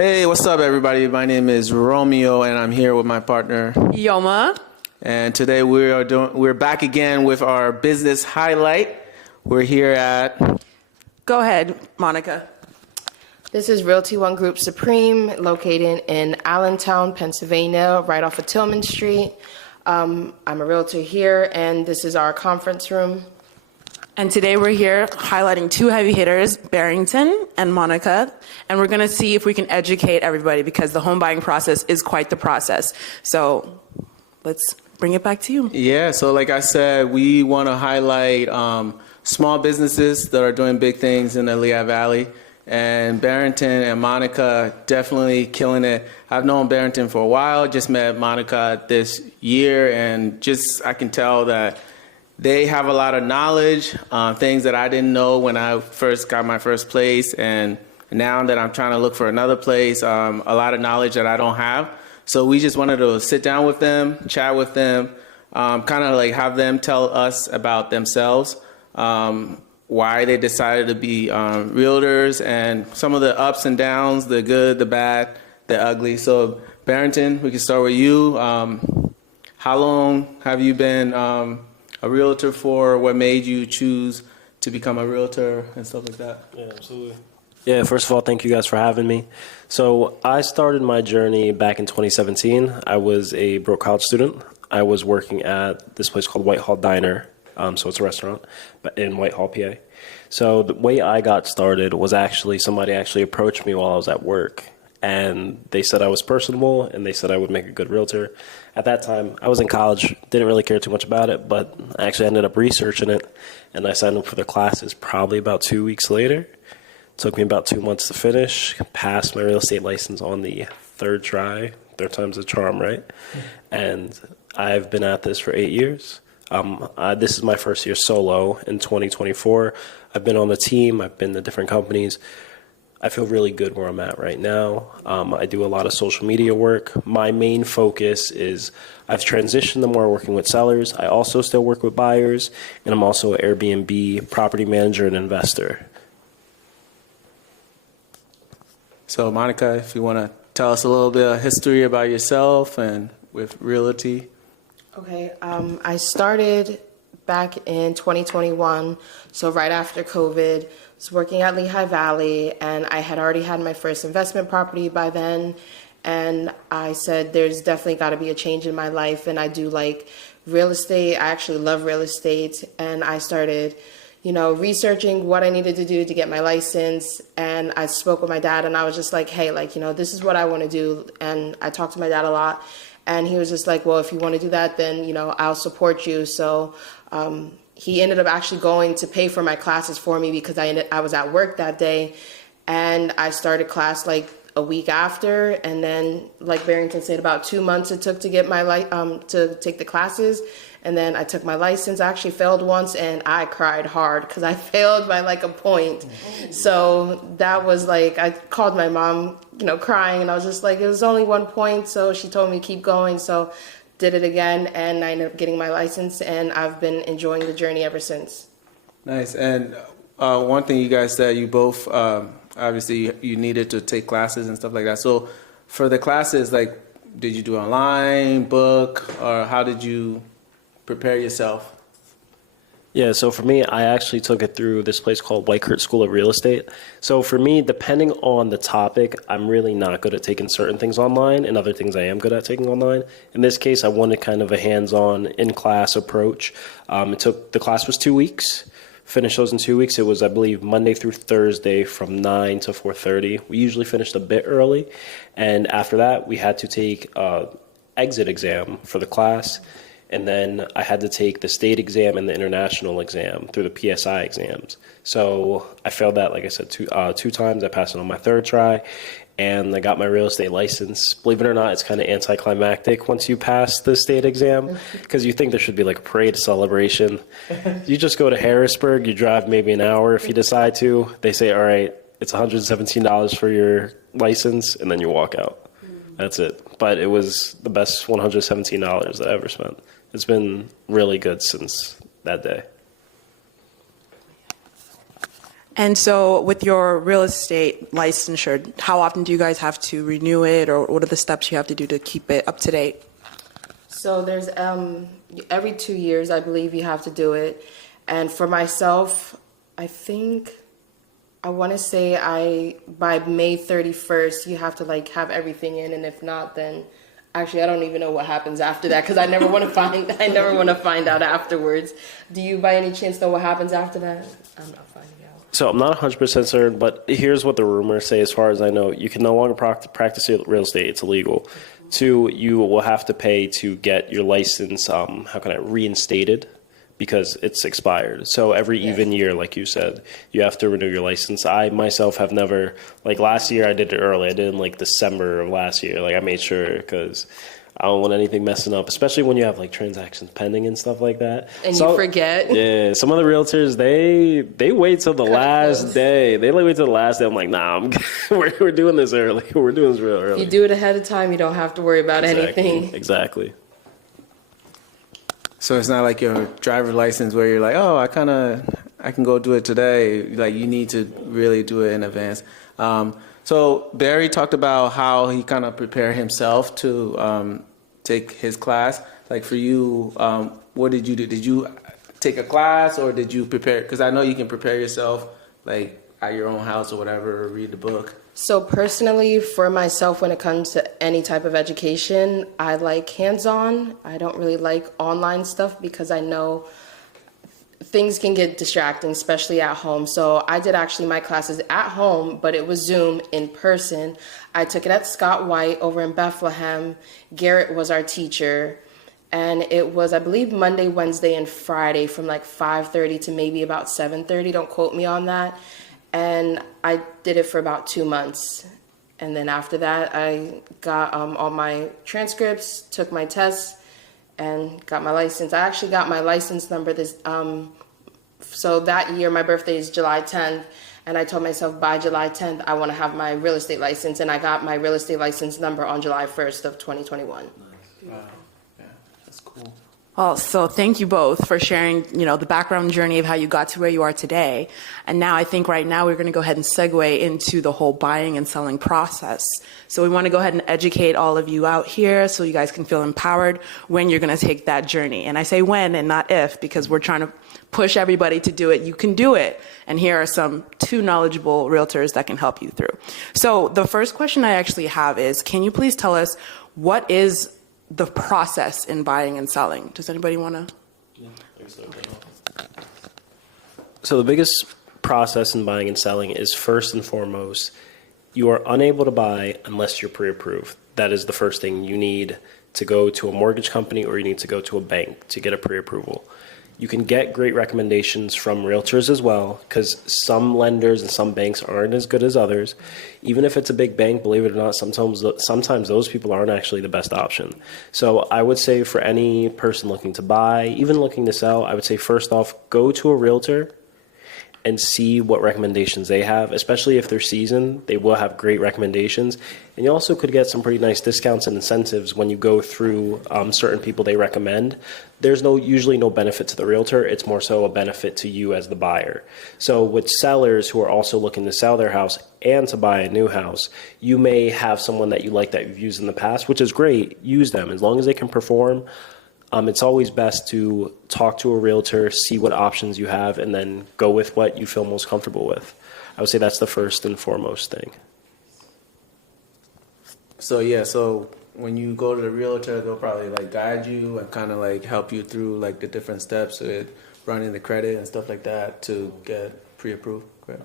Hey, what's up, everybody? My name is Romeo, and I'm here with my partner Yoma. And today we're back again with our business highlight. We're here at. Go ahead, Monica. This is Realty One Group Supreme, located in Allentown, Pennsylvania, right off of Tillman Street. I'm a realtor here, and this is our conference room. And today we're here highlighting two heavy hitters, Barrington and Manica, and we're going to see if we can educate everybody because the home buying process is quite the process. So let's bring it back to you. Yeah, so like I said, we want to highlight small businesses that are doing big things in the Lehigh Valley. And Barrington and Manica definitely killing it. I've known Barrington for a while, just met Manica this year, and just I can tell that they have a lot of knowledge, things that I didn't know when I first got my first place, and now that I'm trying to look for another place, a lot of knowledge that I don't have. So we just wanted to sit down with them, chat with them, kind of like have them tell us about themselves, why they decided to be realtors, and some of the ups and downs, the good, the bad, the ugly. So Barrington, we can start with you. How long have you been a realtor for? What made you choose to become a realtor and stuff like that? Yeah, absolutely. Yeah, first of all, thank you guys for having me. So I started my journey back in 2017. I was a broke college student. I was working at this place called Whitehall Diner. So it's a restaurant in Whitehall, PA. So the way I got started was somebody actually approached me while I was at work. And they said I was personable, and they said I would make a good realtor. At that time, I was in college, didn't really care too much about it, but I actually ended up researching it, and I signed up for the classes probably about 2 weeks later. It took me about 2 months to finish, passed my real estate license on the third try. Third time's a charm, right? And I've been at this for 8 years. This is my first year solo in 2024. I've been on the team. I've been to different companies. I feel really good where I'm at right now. I do a lot of social media work. My main focus is I've transitioned to more working with sellers. I also still work with buyers, and I'm also an Airbnb property manager and investor. So Monica, if you want to tell us a little bit of history about yourself and with realty. Okay, I started back in 2021, so right after COVID. I was working at Lehigh Valley, and I had already had my first investment property by then, and I said there's definitely got to be a change in my life, and I do like real estate. I actually love real estate, and I started researching what I needed to do to get my license, and I spoke with my dad, and I was just like, hey, this is what I want to do, and I talked to my dad a lot, and he was just like, well, if you want to do that, then, I'll support you. So he ended up actually going to pay for my classes for me because I was at work that day, and I started class like a week after, and then like Barrington said, about 2 months it took to get my to take the classes, and then I took my license. I actually failed once, and I cried hard because I failed by like a point. So that was like, I called my mom, crying, and I was just like, it was only 1 point, so she told me keep going. So did it again, and I ended up getting my license, and I've been enjoying the journey ever since. Nice. And one thing you guys said, you both, obviously you needed to take classes and stuff like that. So for the classes, like, did you do online, book, or how did you prepare yourself? Yeah, so for me, I actually took it through this place called Whitehurt School of Real Estate. So for me, depending on the topic, I'm really not good at taking certain things online, and other things I am good at taking online. In this case, I wanted kind of a hands-on, in-class approach. The class was 2 weeks. Finished those in 2 weeks. It was, I believe, Monday through Thursday from 9 to 4:30. We usually finished a bit early, and after that, we had to take an exit exam for the class. And then I had to take the state exam and the international exam through the PSI exams. So I failed that, like I said, two times. I passed it on my third try, and I got my real estate license. Believe it or not, it's kind of anticlimactic once you pass the state exam, because you think there should be like a parade celebration. You just go to Harrisburg, you drive maybe an hour if you decide to. They say, all right, it's $117 for your license, and then you walk out. That's it. But it was the best $117 that I ever spent. It's been really good since that day. And so with your real estate licensure, how often do you guys have to renew it, or what are the steps you have to do to keep it up to date? So there's every 2 years, I believe you have to do it. And for myself, I think I want to say by May 31st, you have to like have everything in, and if not, then actually I don't even know what happens after that because I never want to find out afterwards. Do you by any chance know what happens after that? I'm not finding out. So I'm not 100% certain, but here's what the rumors say. As far as I know, you can no longer practice real estate; it's illegal. 2, you will have to pay to get your license. Reinstated, because it's expired. So every even year, like you said, you have to renew your license. I myself have never, like last year I did it early. I did it in like December of last year. Like I made sure because I don't want anything messing up, especially when you have like transactions pending and stuff like that. And you forget. Yeah, some of the realtors, they wait till the last day. They wait till the last day. I'm like, nah, we're doing this early. We're doing this real early. If you do it ahead of time, you don't have to worry about anything. Exactly. So it's not like your driver's license where you're like, oh, I can go do it today. Like you need to really do it in advance. So Barry talked about how he kind of prepared himself to take his class. Like for you, what did you do? Did you take a class or did you prepare? Because I know you can prepare yourself like at your own house or whatever, or read the book. So personally, for myself, when it comes to any type of education, I like hands-on. I don't really like online stuff because I know things can get distracting, especially at home. So I did actually my classes at home, but it was Zoom in person. I took it at Scott White over in Bethlehem. Garrett was our teacher. And it was, I believe, Monday, Wednesday, and Friday from like 5:30 to maybe about 7:30. Don't quote me on that. And I did it for about 2 months. And then after that, I got all my transcripts, took my tests, and got my license. I actually got my license number so that year, my birthday is July 10th. And I told myself by July 10th, I want to have my real estate license. And I got my real estate license number on July 1st of 2021. Wow. Yeah, that's cool. Well, so thank you both for sharing, the background journey of how you got to where you are today. And now I think right now we're going to go ahead and segue into the whole buying and selling process. So we want to go ahead and educate all of you out here so you guys can feel empowered when you're going to take that journey. And I say when and not if, because we're trying to push everybody to do it. You can do it. And here are some 2 knowledgeable realtors that can help you through. So the first question I actually have is, can you please tell us what is the process in buying and selling? Does anybody want to? So the biggest process in buying and selling is first and foremost, you are unable to buy unless you're pre-approved. That is the first thing. You need to go to a mortgage company or you need to go to a bank to get a pre-approval. You can get great recommendations from realtors as well, because some lenders and some banks aren't as good as others. Even if it's a big bank, believe it or not, sometimes those people aren't actually the best option. So I would say for any person looking to buy, even looking to sell, I would say first off, go to a realtor and see what recommendations they have, especially if they're seasoned. They will have great recommendations. And you also could get some pretty nice discounts and incentives when you go through certain people they recommend. There's usually no benefit to the realtor. It's more so a benefit to you as the buyer. So with sellers who are also looking to sell their house and to buy a new house, you may have someone that you like that you've used in the past, which is great. Use them as long as they can perform. It's always best to talk to a realtor, see what options you have, and then go with what you feel most comfortable with. I would say that's the first and foremost thing. So when you go to the realtor, they'll probably like guide you and kind of like help you through like the different steps with running the credit and stuff like that to get pre-approved. Correct?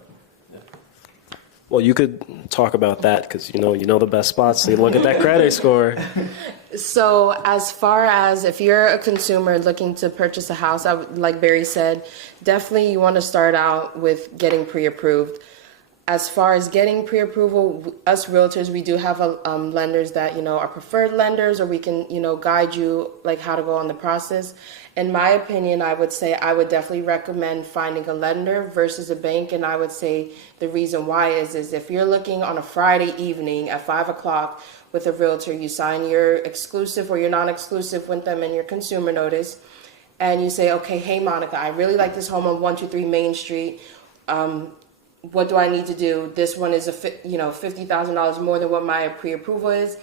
Well, you could talk about that because you know the best spots. So you look at that credit score. So as far as if you're a consumer looking to purchase a house, like Barry said, definitely you want to start out with getting pre-approved. As far as getting pre-approval, us realtors, we do have lenders that, are preferred lenders, or we can, guide you like how to go on the process. In my opinion, I would say I would definitely recommend finding a lender versus a bank. And I would say the reason why is if you're looking on a Friday evening at 5 o'clock with a realtor, you sign your exclusive or your non-exclusive with them and your consumer notice. And you say, okay, hey, Monica, I really like this home on 123 Main Street. what do I need to do? This one is $50,000 more than what my pre-approval is.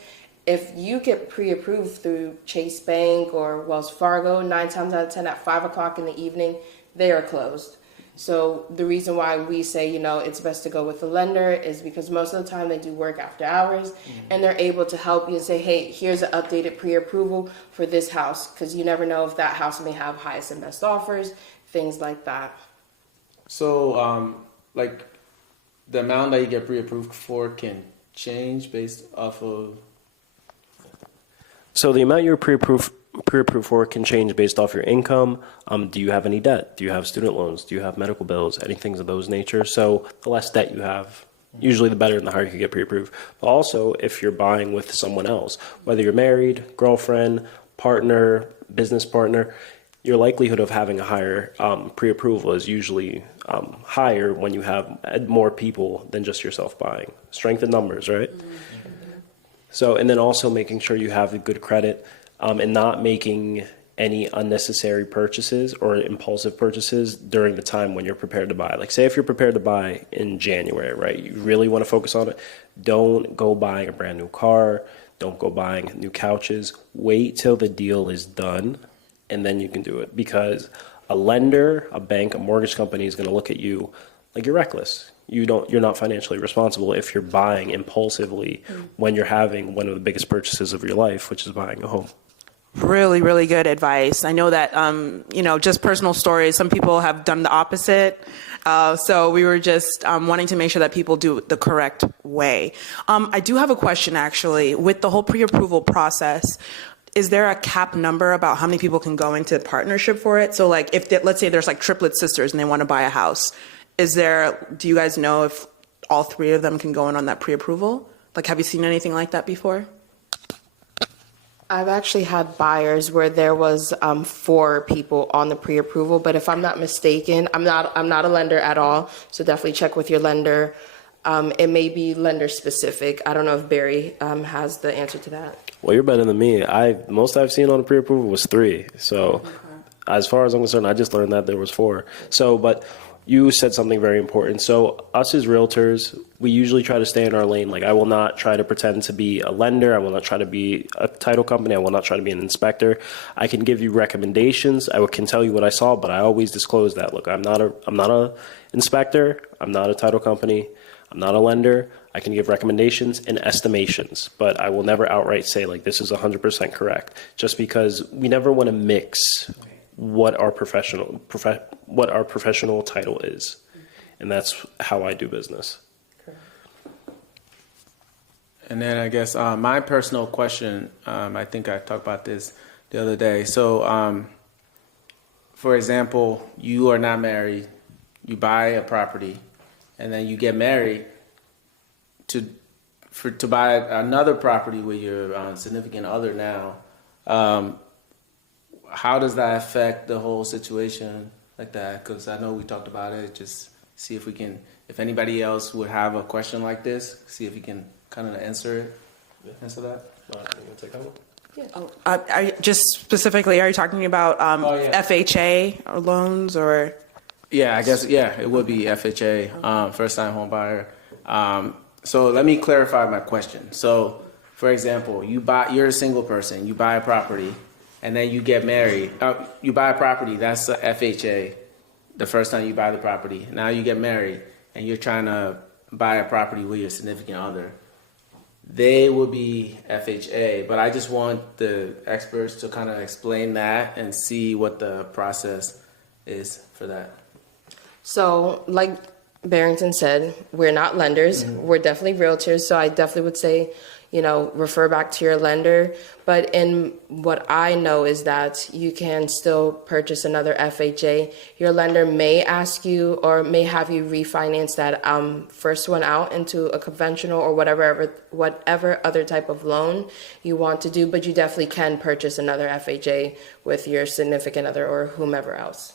If you get pre-approved through Chase Bank or Wells Fargo, 9 times out of 10 at 5 o'clock in the evening, they are closed. So the reason why we say, it's best to go with the lender is because most of the time they do work after hours, and they're able to help you and say, hey, here's an updated pre-approval for this house, because you never know if that house may have highest and best offers, things like that. So, like, the amount that you get pre-approved for can change based off of... So the amount you're pre-approved for can change based off your income. Do you have any debt? Do you have student loans? Do you have medical bills? Any things of those nature? So the less debt you have, usually the better and the higher you can get pre-approved. But also, if you're buying with someone else, whether you're married, girlfriend, partner, business partner, your likelihood of having a higher pre-approval is usually higher when you have more people than just yourself buying. Strength in numbers, right? So, and then also making sure you have a good credit and not making any unnecessary purchases or impulsive purchases during the time when you're prepared to buy. Like, say if you're prepared to buy in January, right? You really want to focus on it. Don't go buying a brand new car. Don't go buying new couches. Wait till the deal is done, and then you can do it. Because a lender, a bank, a mortgage company is going to look at you like you're reckless. You're not financially responsible if you're buying impulsively when you're having one of the biggest purchases of your life, which is buying a home. Really, really good advice. I know that, just personal stories, some people have done the opposite. So we were just wanting to make sure that people do it the correct way. I do have a question, actually. With the whole pre-approval process, is there a cap number about how many people can go into partnership for it? So, like, let's say there's like triplet sisters and they want to buy a house. Do you guys know if all three of them can go in on that pre-approval? Like, have you seen anything like that before? I've actually had buyers where there was 4 people on the pre-approval, but if I'm not mistaken, I'm not a lender at all, so definitely check with your lender. It may be lender specific. I don't know if Barry has the answer to that. Well, you're better than me. Most I've seen on the pre-approval was 3. So as far as I'm concerned, I just learned that there was 4. So, but you said something very important. So us as realtors, we usually try to stay in our lane. Like, I will not try to pretend to be a lender. I will not try to be a title company. I will not try to be an inspector. I can give you recommendations. I can tell you what I saw, but I always disclose that. Look, I'm not a inspector. I'm not a title company. I'm not a lender. I can give recommendations and estimations, but I will never outright say, like, this is 100% correct, just because we never want to mix what our professional title is, and that's how I do business. And then I guess my personal question, I think I talked about this the other day. So, for example, you are not married, you buy a property, and then you get married to buy another property with your significant other now. How does that affect the whole situation like that? Because I know we talked about it. Just see if anybody else would have a question like this, see if we can kind of answer that. Yeah. Just specifically, are you talking about FHA or loans or? Yeah, I guess, it would be FHA, first-time home buyer. So let me clarify my question. So, for example, you're a single person, you buy a property, and then you get married. You buy a property, that's a FHA, the first time you buy the property. Now you get married, and you're trying to buy a property with your significant other. They will be FHA, but I just want the experts to kind of explain that and see what the process is for that. So, like Barrington said, we're not lenders. We're definitely realtors. So I definitely would say, refer back to your lender. But in what I know is that you can still purchase another FHA. Your lender may ask you or may have you refinance that first one out into a conventional or whatever other type of loan you want to do. But you definitely can purchase another FHA with your significant other or whomever else.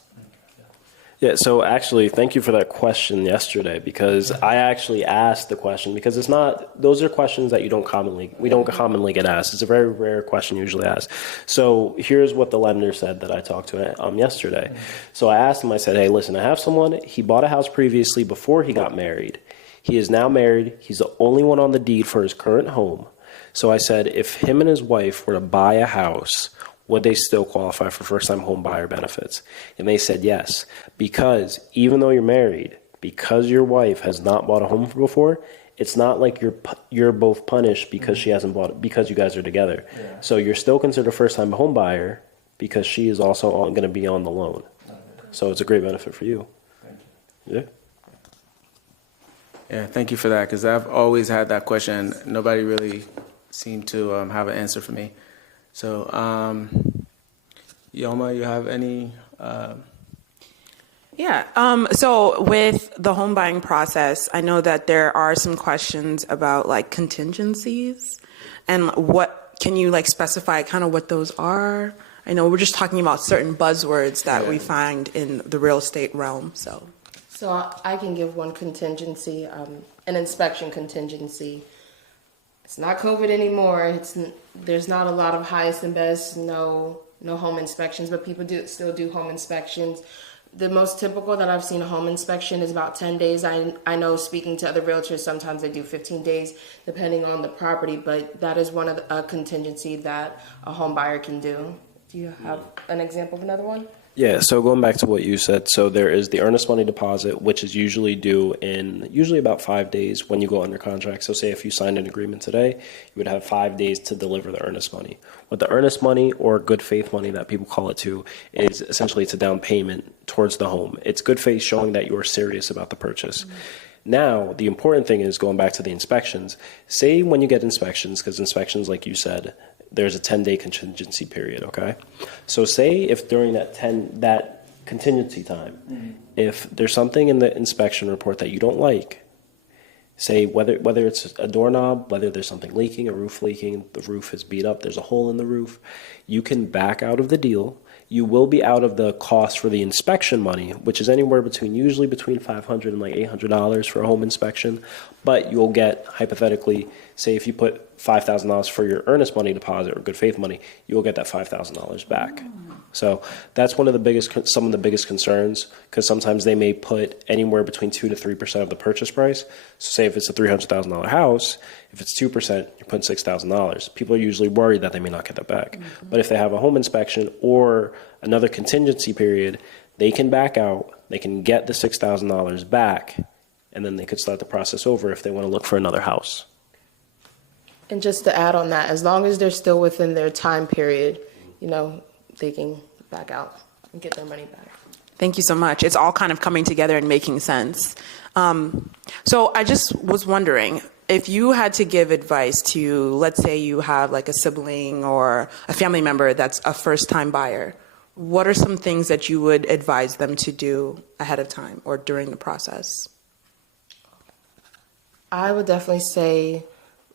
Yeah, so actually, thank you for that question yesterday, because I actually asked the question, because it's not, those are questions that we don't commonly get asked. It's a very rare question usually asked. So here's what the lender said that I talked to yesterday. So I asked him, I said, hey, listen, I have someone, he bought a house previously before he got married. He is now married. He's the only one on the deed for his current home. So I said, if him and his wife were to buy a house, would they still qualify for first-time home buyer benefits? And they said yes, because even though you're married, because your wife has not bought a home before, it's not like you're both punished because she hasn't bought it, because you guys are together. Yeah. So you're still considered a first-time home buyer because she is also going to be on the loan. So it's a great benefit for you. Thank you. Yeah. Yeah, thank you for that, because I've always had that question. Nobody really seemed to have an answer for me. So, Yoma, you have any? So with the home buying process, I know that there are some questions about like contingencies, and can you like specify kind of what those are? I know we're just talking about certain buzzwords that we find in the real estate realm. So I can give one contingency, an inspection contingency. It's not COVID anymore. There's not a lot of highest and best, no home inspections, but people still do home inspections. The most typical that I've seen a home inspection is about 10 days. I know, speaking to other realtors, sometimes they do 15 days depending on the property, but that is one of a contingency that a home buyer can do. Do you have an example of another one? Yeah, so going back to what you said, so there is the earnest money deposit, which is usually due in about 5 days when you go under contract. So say if you signed an agreement today, you would have 5 days to deliver the earnest money. What the earnest money, or good faith money that people call it too, is essentially it's a down payment towards the home. It's good faith showing that you are serious about the purchase. Mm-hmm. Now, the important thing is going back to the inspections. Say when you get inspections, because inspections, like you said, there's a 10-day contingency period, okay? So say if during that contingency time, if there's something in the inspection report that you don't like, say whether it's a doorknob, whether there's something leaking, a roof leaking, the roof is beat up, there's a hole in the roof, you can back out of the deal. You will be out of the cost for the inspection money, which is usually between $500 and like $800 for a home inspection. But you'll get, hypothetically, say if you put $5,000 for your earnest money deposit or good faith money, you'll get that $5,000 back. So that's some of the biggest concerns, because sometimes they may put anywhere between 2 to 3% of the purchase price. So say if it's a $300,000 house, if it's 2%, you're putting $6,000. People are usually worried that they may not get that back. Mm-hmm. But if they have a home inspection or another contingency period, they can back out, they can get the $6,000 back, and then they could start the process over if they want to look for another house. And just to add on that, as long as they're still within their time period, they can back out and get their money back. Thank you so much. It's all kind of coming together and making sense. So I just was wondering, if you had to give advice to, let's say you have like a sibling or a family member that's a first-time buyer, what are some things that you would advise them to do ahead of time or during the process? I would definitely say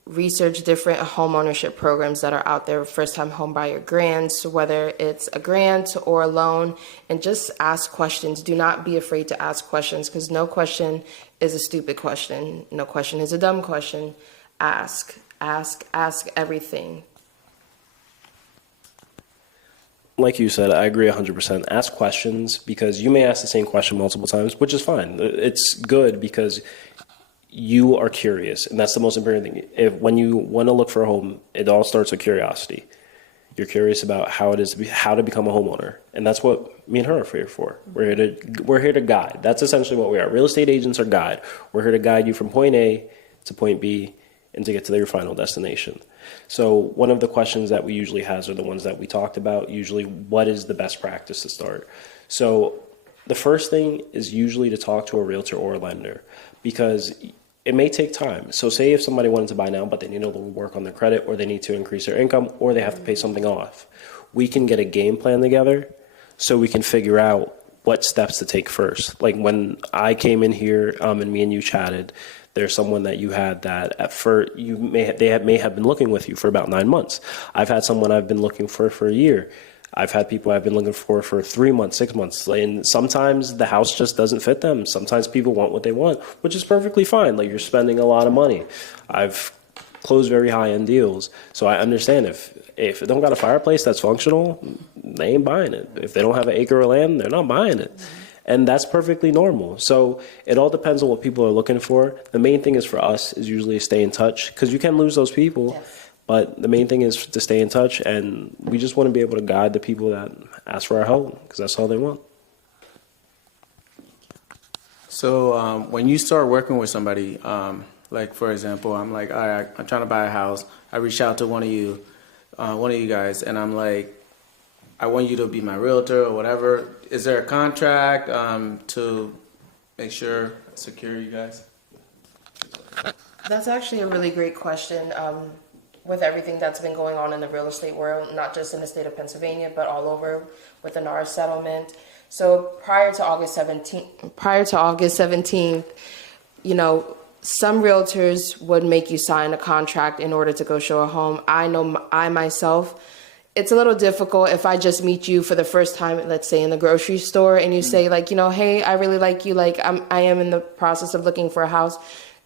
research different home ownership programs that are out there, first-time home buyer grants, whether it's a grant or a loan, and just ask questions. Do not be afraid to ask questions, because no question is a stupid question. No question is a dumb question. Ask everything. Like you said, I agree 100%. Ask questions, because you may ask the same question multiple times, which is fine. It's good because you are curious, and that's the most important thing. When you want to look for a home, it all starts with curiosity. You're curious about how to become a homeowner, and that's what me and her are here for. We're here to guide. That's essentially what we are. Real estate agents are guide. We're here to guide you from point A to point B and to get to your final destination. So one of the questions that we usually have are the ones that we talked about. Usually, what is the best practice to start? So the first thing is usually to talk to a realtor or a lender, because it may take time. So say if somebody wanted to buy now, but they need to work on their credit, or they need to increase their income, or they have to pay something off, we can get a game plan together so we can figure out what steps to take first. Like when I came in here and me and you chatted, there's someone that you had that at first they may have been looking with you for about 9 months. I've had someone I've been looking for a year. I've had people I've been looking for 3 months, 6 months, and sometimes the house just doesn't fit them. Sometimes people want what they want, which is perfectly fine. Like, you're spending a lot of money. I've closed very high-end deals, so I understand if it don't got a fireplace that's functional, they ain't buying it. If they don't have an acre of land, they're not buying it. And that's perfectly normal. So it all depends on what people are looking for. The main thing is for us is usually stay in touch, because you can lose those people. Yes. But the main thing is to stay in touch, and we just want to be able to guide the people that ask for our help, because that's all they want. So when you start working with somebody, like for example, I'm like, all right, I'm trying to buy a house. I reach out to one of you guys, and I'm like, I want you to be my realtor or whatever. Is there a contract to make sure secure you guys? That's actually a really great question. With everything that's been going on in the real estate world, not just in the state of Pennsylvania, but all over with the NAR settlement. So prior to August 17th, you know, some realtors would make you sign a contract in order to go show a home. I know I myself, it's a little difficult if I just meet you for the first time, let's say in the grocery store, and you say like, you know, hey, I really like you. Like I am in the process of looking for a house.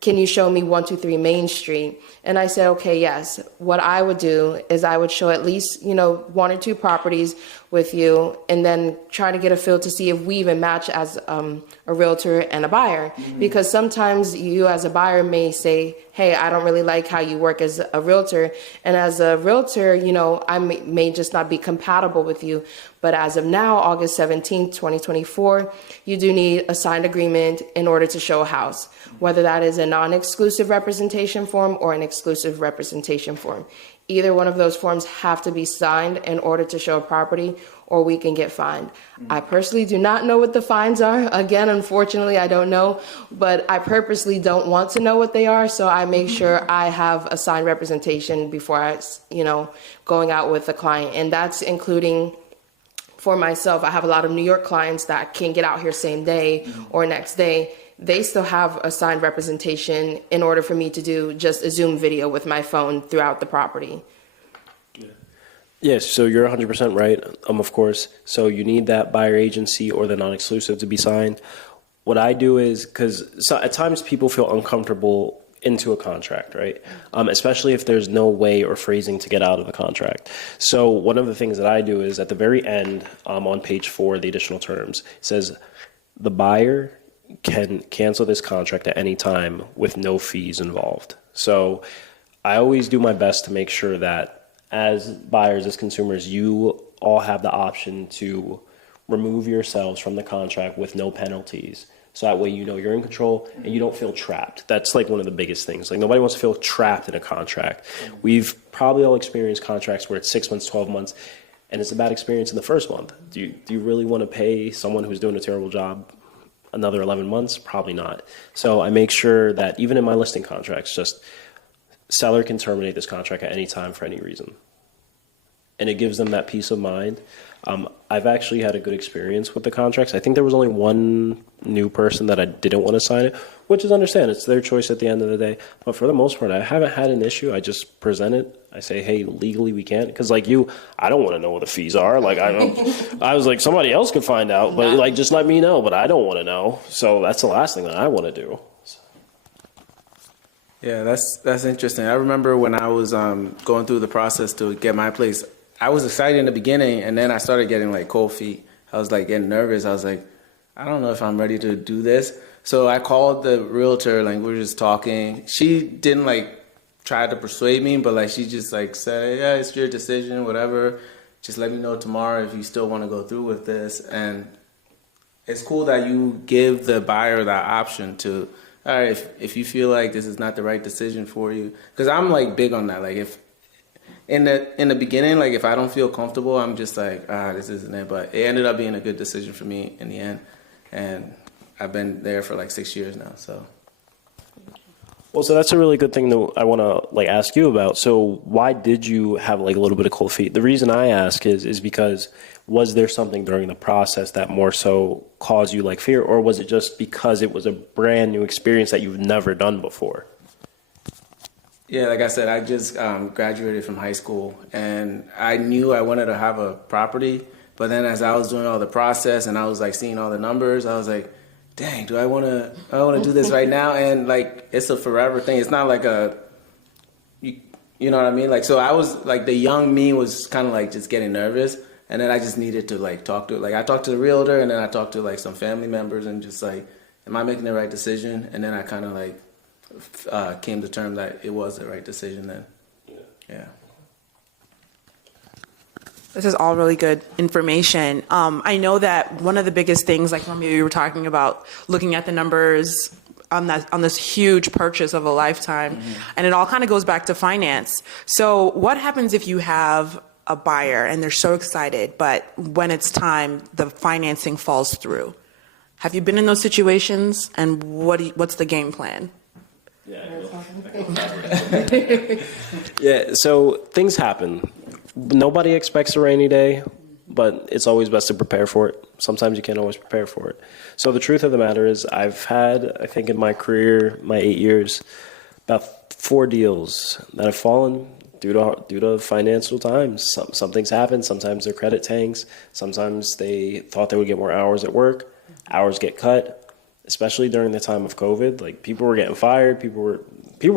Can you show me 123 Main Street? And I said, okay, yes. What I would do is I would show at least, you know, 1 or 2 properties with you, and then try to get a feel to see if we even match as a realtor and a buyer. Because sometimes you as a buyer may say, hey, I don't really like how you work as a realtor. And as a realtor, you know, I may just not be compatible with you. But as of now, August 17th, 2024, you do need a signed agreement in order to show a house, whether that is a non-exclusive representation form or an exclusive representation form. Either one of those forms have to be signed in order to show a property, or we can get fined. I personally do not know what the fines are. Again, unfortunately, I don't know, but I purposely don't want to know what they are, so I make sure I have a signed representation before I, you know, going out with a client. And that's including, for myself, I have a lot of New York clients that can get out here same day or next day. They still have a signed representation in order for me to do just a Zoom video with my phone throughout the property. Yes, so you're 100% right, of course. So you need that buyer agency or the non-exclusive to be signed. What I do is, because at times people feel uncomfortable into a contract, right? Especially if there's no way or phrasing to get out of the contract. So one of the things that I do is at the very end, on page 4, the additional terms, it says the buyer can cancel this contract at any time with no fees involved. So I always do my best to make sure that as buyers, as consumers, you all have the option to remove yourselves from the contract with no penalties. So that way, you know, you're in control and you don't feel trapped. That's like one of the biggest things. Like, nobody wants to feel trapped in a contract. We've probably all experienced contracts where it's 6 months, 12 months, and it's a bad experience in the first month. Do you really want to pay someone who's doing a terrible job another 11 months? Probably not. So I make sure that even in my listing contracts, just seller can terminate this contract at any time for any reason. And it gives them that peace of mind. I've actually had a good experience with the contracts. I think there was only one new person that I didn't want to sign it, which is understand. It's their choice at the end of the day. But for the most part, I haven't had an issue. I just present it. I say, hey, legally we can't. Because like you, I don't want to know what the fees are. Like I was like, somebody else could find out. But like, just let me know. But I don't want to know. So that's the last thing that I want to do. Yeah, that's interesting. I remember when I was going through the process to get my place, I was excited in the beginning, and then I started getting like cold feet. I was like getting nervous. I was like, I don't know if I'm ready to do this. So I called the realtor, like we were just talking. She didn't like try to persuade me, but like she just like said, yeah, it's your decision, whatever. Just let me know tomorrow if you still want to go through with this. And it's cool that you give the buyer that option to, all right, if you feel like this is not the right decision for you, because I'm like big on that. Like if in the beginning, like if I don't feel comfortable, I'm just like, this isn't it. But it ended up being a good decision for me in the end, and I've been there for like 6 years now. So. Well, so that's a really good thing that I want to like ask you about. So why did you have like a little bit of cold feet? The reason I ask is because was there something during the process that more so caused you like fear, or was it just because it was a brand new experience that you've never done before? Yeah, like I said, I just graduated from high school, and I knew I wanted to have a property. But then, as I was doing all the process and I was like seeing all the numbers, I was like, "Dang, do I want to? I want to do this right now?" And like, it's a forever thing. It's not like you know what I mean? Like, so I was like, the young me was kind of like just getting nervous, and then I just needed to like talk to, like, I talked to the realtor, and then I talked to like some family members, and just like, am I making the right decision? And then I kind of like came to term that it was the right decision then. Yeah. This is all really good information. I know that one of the biggest things, like Romeo, you were talking about, looking at the numbers on this huge purchase of a lifetime, and it all kind of goes back to finance. So what happens if you have a buyer and they're so excited, but when it's time, the financing falls through? Have you been in those situations, and what's the game plan? Yeah, so things happen. Nobody expects a rainy day, but it's always best to prepare for it. Sometimes you can't always prepare for it. So the truth of the matter is, I've had, I think in my career, my 8 years, about 4 deals that have fallen due to financial times. Some things happen. Sometimes their credit tanks. Sometimes they thought they would get more hours at work. Hours get cut, especially during the time of COVID. Like, people were getting fired. People were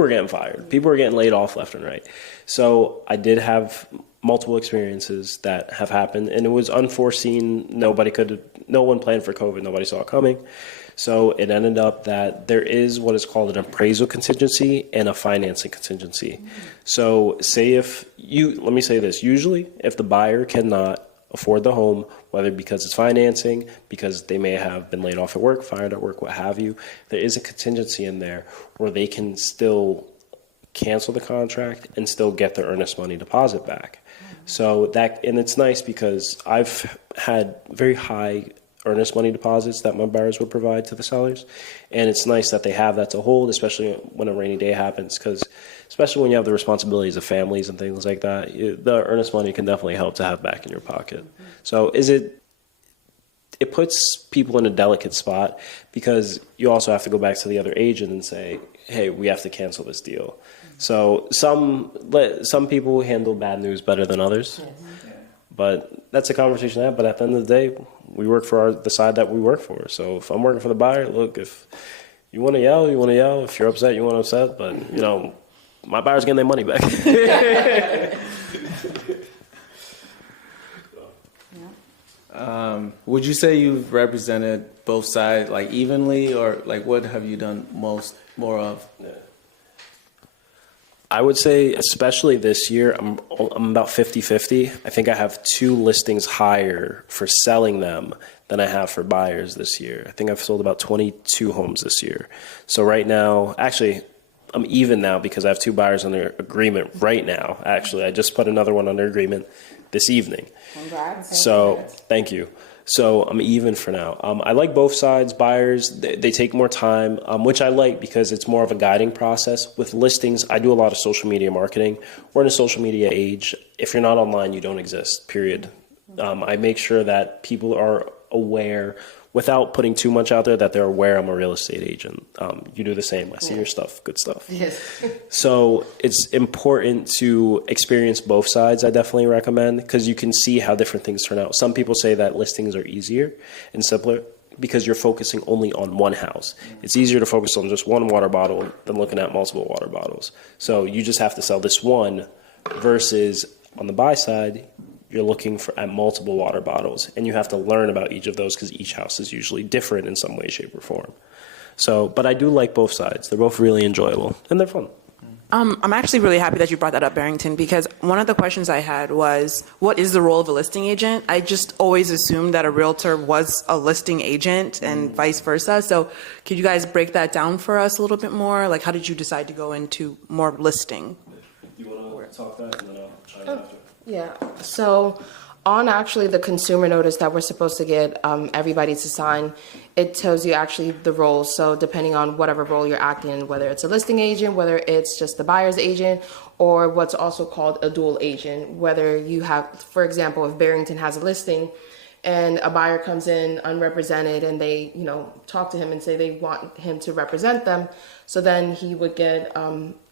getting fired. People were getting laid off left and right. So I did have multiple experiences that have happened, and it was unforeseen. No one planned for COVID. Nobody saw it coming. So it ended up that there is what is called an appraisal contingency and a financing contingency. So let me say this, usually if the buyer cannot afford the home, whether because it's financing, because they may have been laid off at work, fired at work, what have you, there is a contingency in there where they can still cancel the contract and still get their earnest money deposit back. So and it's nice because I've had very high earnest money deposits that my buyers would provide to the sellers. And it's nice that they have that to hold, especially when a rainy day happens, because especially when you have the responsibilities of families and things like that, the earnest money can definitely help to have back in your pocket. So it puts people in a delicate spot, because you also have to go back to the other agent and say, hey, we have to cancel this deal. So some people handle bad news better than others. But that's a conversation I have. But at the end of the day, we work for the side that we work for. So if I'm working for the buyer, look, if you want to yell, you want to yell. If you're upset, you want to upset. But, my buyer's getting their money back. Would you say you've represented both sides like evenly, or like what have you done more of? I would say, especially this year, I'm about 50-50. I think I have 2 listings higher for selling them than I have for buyers this year. I think I've sold about 22 homes this year. So right now, actually, I'm even now because I have 2 buyers under agreement right now. Actually, I just put another one under agreement this evening. Congrats. So thank you. So I'm even for now. I like both sides. Buyers, they take more time, which I like because it's more of a guiding process. With listings, I do a lot of social media marketing. We're in a social media age. If you're not online, you don't exist, period. I make sure that people are aware, without putting too much out there, that they're aware I'm a real estate agent. You do the same. I see your stuff, good stuff. Yes. So it's important to experience both sides, I definitely recommend, because you can see how different things turn out. Some people say that listings are easier and simpler because you're focusing only on one house. It's easier to focus on just one water bottle than looking at multiple water bottles. So you just have to sell this one, versus on the buy side, you're looking at multiple water bottles, and you have to learn about each of those because each house is usually different in some way, shape, or form. So, but I do like both sides. They're both really enjoyable, and they're fun. I'm actually really happy that you brought that up, Barrington, because one of the questions I had was, what is the role of a listing agent? I just always assumed that a realtor was a listing agent and vice versa. So could you guys break that down for us a little bit more? Like, how did you decide to go into more listing? Do you want to talk that, and then I'll chime in after? Yeah, so on actually the consumer notice that we're supposed to get everybody to sign, it tells you actually the roles. So depending on whatever role you're acting in, whether it's a listing agent, whether it's just the buyer's agent, or what's also called a dual agent, whether you have, for example, if Barrington has a listing and a buyer comes in unrepresented and they, talk to him and say they want him to represent them. So then he would get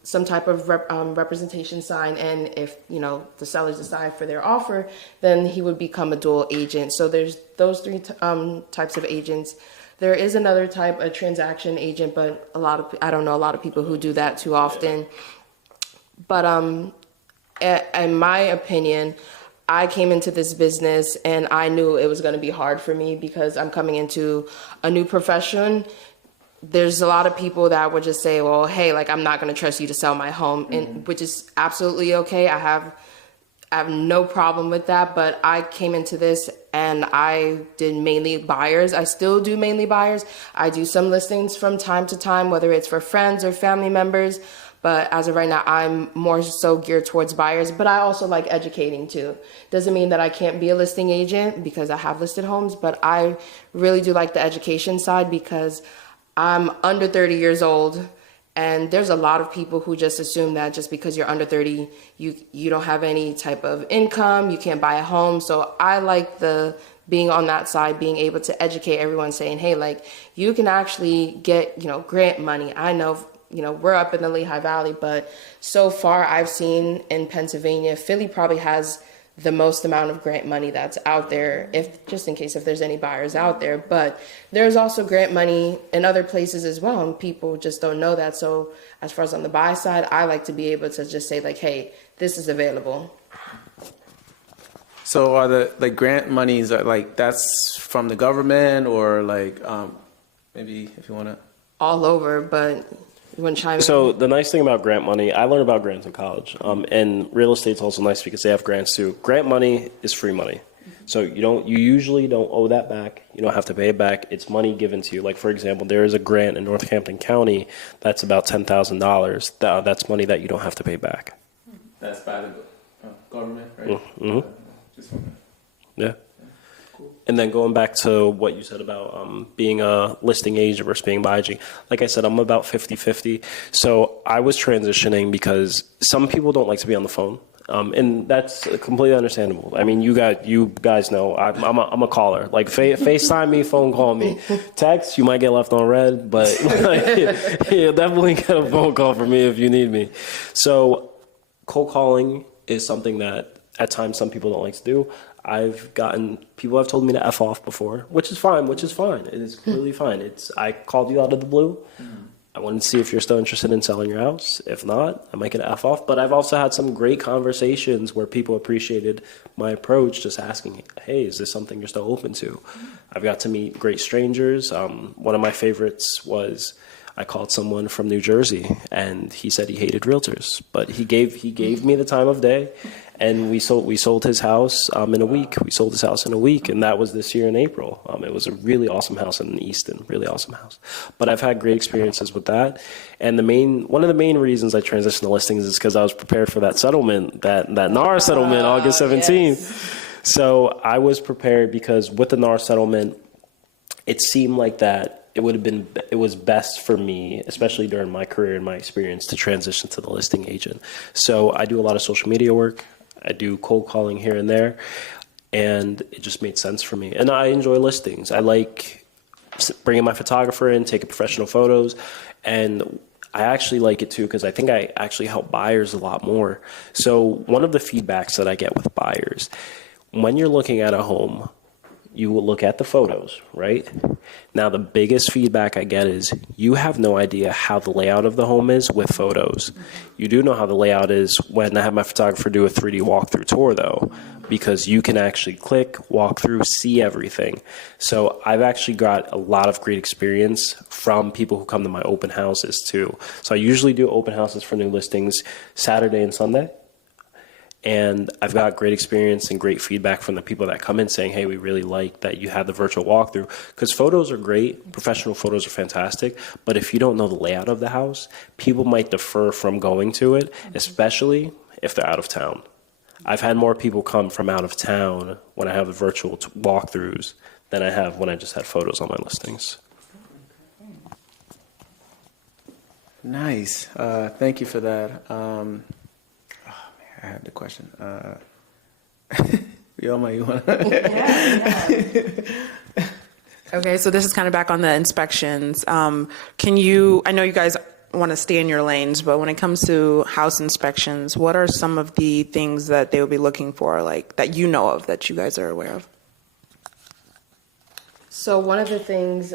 some type of representation sign, and if the sellers decide for their offer, then he would become a dual agent. So there's those three types of agents. There is another type, a transaction agent, but I don't know a lot of people who do that too often. But in my opinion, I came into this business and I knew it was going to be hard for me because I'm coming into a new profession. There's a lot of people that would just say, well, hey, like, I'm not going to trust you to sell my home, and which is absolutely okay. I have no problem with that. But I came into this and I did mainly buyers. I still do mainly buyers. I do some listings from time to time, whether it's for friends or family members. But as of right now, I'm more so geared towards buyers. But I also like educating too. Doesn't mean that I can't be a listing agent because I have listed homes, but I really do like the education side because I'm under 30 years old. And there's a lot of people who just assume that just because you're under 30, you don't have any type of income, you can't buy a home. So I like being on that side, being able to educate everyone, saying, hey, like, you can actually get, grant money. I know, we're up in the Lehigh Valley, but so far I've seen in Pennsylvania, Philly probably has the most amount of grant money that's out there, just in case if there's any buyers out there. But there's also grant money in other places as well, and people just don't know that. So as far as on the buy side, I like to be able to just say, like, hey, this is available. So are the grant monies that's from the government, or maybe if you want to? All over, but you want to chime in? So the nice thing about grant money, I learned about grants in college, and real estate's also nice because they have grants too. Grant money is free money. So you usually don't owe that back. You don't have to pay it back. It's money given to you. Like, for example, there is a grant in Northampton County that's about $10,000. That's money that you don't have to pay back. That's by the government, right? Mm-hmm. Yeah. And then going back to what you said about being a listing agent versus being buy agent, like I said, I'm about 50-50. So I was transitioning because some people don't like to be on the phone. And that's completely understandable. I mean, you guys know I'm a caller. Like, FaceTime me, phone call me. Text, you might get left on red, but you'll definitely get a phone call from me if you need me. So cold calling is something that at times some people don't like to do. People have told me to F off before, which is fine. It is completely fine. I called you out of the blue. I wanted to see if you're still interested in selling your house. If not, I might get an F off. But I've also had some great conversations where people appreciated my approach, just asking, hey, is this something you're still open to? I've got to meet great strangers. One of my favorites was I called someone from New Jersey, and he said he hated realtors, but he gave me the time of day, and we sold his house in a week. We sold his house in a week, and that was this year in April. It was a really awesome house in Easton, really awesome house. But I've had great experiences with that, and one of the main reasons I transitioned to listings is because I was prepared for that settlement, that NAR settlement, August 17th. Yes. So I was prepared because with the NAR settlement, it seemed like that it was best for me, especially during my career and my experience, to transition to the listing agent. So I do a lot of social media work. I do cold calling here and there, and it just made sense for me. And I enjoy listings. I like bringing my photographer in, taking professional photos, and I actually like it too because I think I actually help buyers a lot more. So one of the feedbacks that I get with buyers, when you're looking at a home, you will look at the photos, right? Now, the biggest feedback I get is you have no idea how the layout of the home is with photos. You do know how the layout is when I have my photographer do a 3D walkthrough tour, though, because you can actually click, walk through, see everything. So I've actually got a lot of great experience from people who come to my open houses, too. So I usually do open houses for new listings Saturday and Sunday. And I've got great experience and great feedback from the people that come in saying, hey, we really like that you had the virtual walkthrough. Because photos are great. Professional photos are fantastic. But if you don't know the layout of the house, people might defer from going to it, especially if they're out of town. I've had more people come from out of town when I have the virtual walkthroughs than I have when I just had photos on my listings. Nice. Thank you for that. I have the question. Yoma, you want to? Okay, so this is kind of back on the inspections. I know you guys want to stay in your lanes, but when it comes to house inspections, what are some of the things that they will be looking for, like that you know of, that you guys are aware of? So one of the things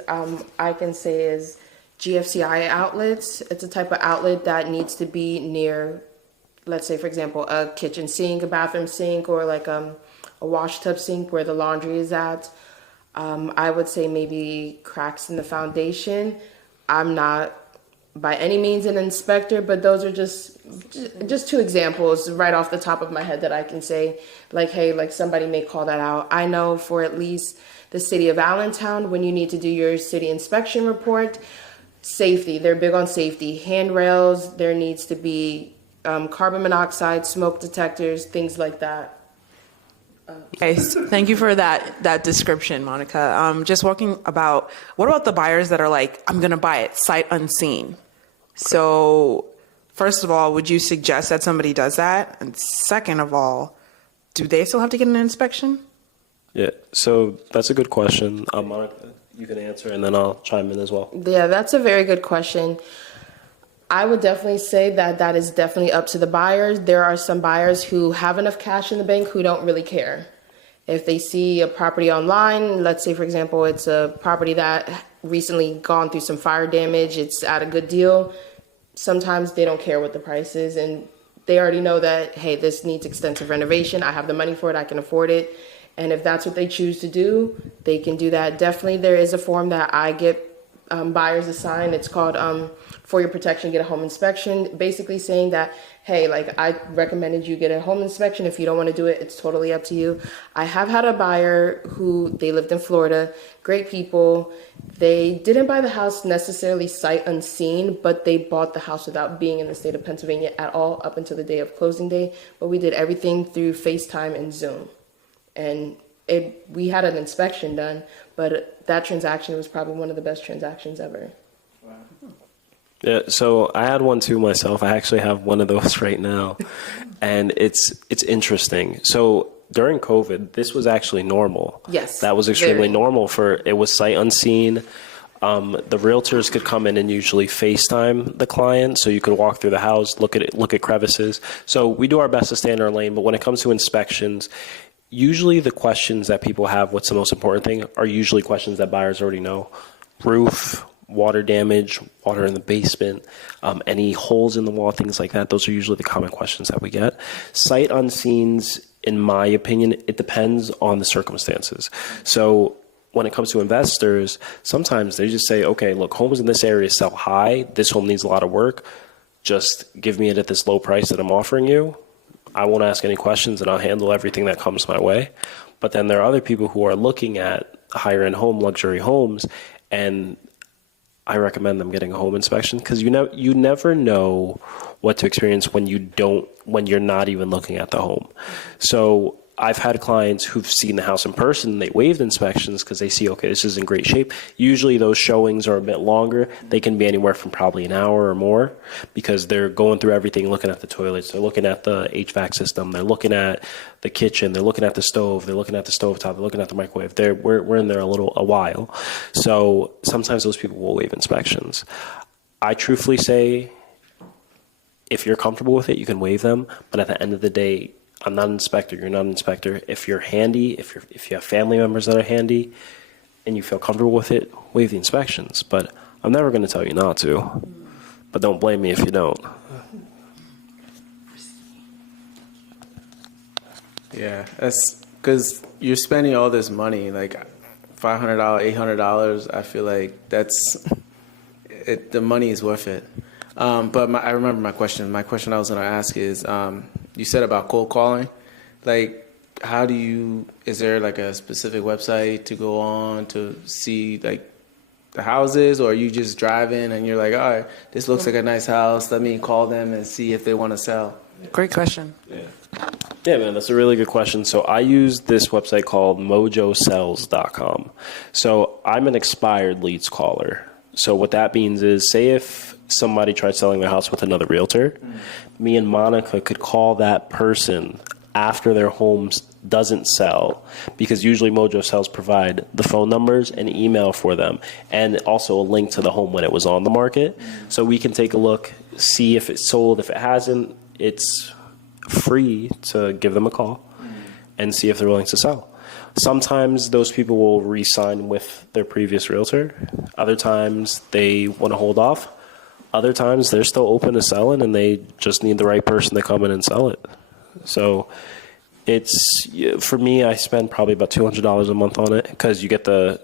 I can say is GFCI outlets. It's a type of outlet that needs to be near, let's say, for example, a kitchen sink, a bathroom sink, or like a wash tub sink where the laundry is at. I would say maybe cracks in the foundation. I'm not by any means an inspector, but those are just two examples right off the top of my head that I can say, like, hey, like somebody may call that out. I know for at least the city of Allentown, when you need to do your city inspection report, safety, they're big on safety. Handrails, there needs to be carbon monoxide, smoke detectors, things like that. Okay, so thank you for that description, Monica. Just what about the buyers that are like, I'm going to buy it sight unseen? So first of all, would you suggest that somebody does that? And second of all, do they still have to get an inspection? Yeah, so that's a good question. Monica, you can answer, and then I'll chime in as well. Yeah, that's a very good question. I would definitely say that is definitely up to the buyers. There are some buyers who have enough cash in the bank who don't really care. If they see a property online, let's say, for example, it's a property that recently gone through some fire damage, it's at a good deal, sometimes they don't care what the price is, and they already know that, hey, this needs extensive renovation, I have the money for it, I can afford it. And if that's what they choose to do, they can do that. Definitely there is a form that I get buyers to sign. It's called For Your Protection, Get a Home Inspection, basically saying that, hey, like I recommended you get a home inspection. If you don't want to do it, it's totally up to you. I have had a buyer who, they lived in Florida, great people. They didn't buy the house necessarily sight unseen, but they bought the house without being in the state of Pennsylvania at all up until the day of closing day. But we did everything through FaceTime and Zoom. And we had an inspection done, but that transaction was probably one of the best transactions ever. Yeah, so I had one too myself. I actually have one of those right now, and it's interesting. So during COVID, this was actually normal. Yes, that was extremely very. normal. It was sight unseen. The realtors could come in and usually FaceTime the client, so you could walk through the house, look at crevices. So we do our best to stay in our lane, but when it comes to inspections, usually the questions that people have, what's the most important thing, are usually questions that buyers already know. Roof, water damage, water in the basement, any holes in the wall, things like that. Those are usually the common questions that we get. Sight unseens, in my opinion, it depends on the circumstances. So when it comes to investors, sometimes they just say, okay, look, homes in this area sell high. This home needs a lot of work. Just give me it at this low price that I'm offering you. I won't ask any questions and I'll handle everything that comes my way. But then there are other people who are looking at higher end home, luxury homes, and I recommend them getting a home inspection because you never know what to experience when you're not even looking at the home. So I've had clients who've seen the house in person, they waived inspections because they see, okay, this is in great shape. Usually those showings are a bit longer. They can be anywhere from probably an hour or more because they're going through everything, looking at the toilets, they're looking at the HVAC system, they're looking at the kitchen, they're looking at the stove, they're looking at the stovetop, they're looking at the microwave. We're in there a while. So sometimes those people will waive inspections. I truthfully say, if you're comfortable with it, you can waive them. But at the end of the day, I'm not an inspector, you're not an inspector. If you're handy, if you have family members that are handy and you feel comfortable with it, waive the inspections. But I'm never going to tell you not to. But don't blame me if you don't. Yeah, that's because you're spending all this money, like $500, $800. I feel like the money is worth it. But I remember my question. My question I was going to ask is, you said about cold calling. Like, is there like a specific website to go on to see like the houses, or are you just driving and you're like, all right, this looks like a nice house. Let me call them and see if they want to sell. Great question. Yeah, man, that's a really good question. So I use this website called mojosells.com. So I'm an expired leads caller. So what that means is, say if somebody tried selling their house with another realtor, me and Monica could call that person after their homes doesn't sell, because usually Mojo Sells provide the phone numbers and email for them, and also a link to the home when it was on the market. So we can take a look, see if it's sold. If it hasn't, it's free to give them a call and see if they're willing to sell. Sometimes those people will re-sign with their previous realtor. Other times they want to hold off. Other times they're still open to selling and they just need the right person to come in and sell it. So it's, for me, I spend probably about $200 a month on it, because you get the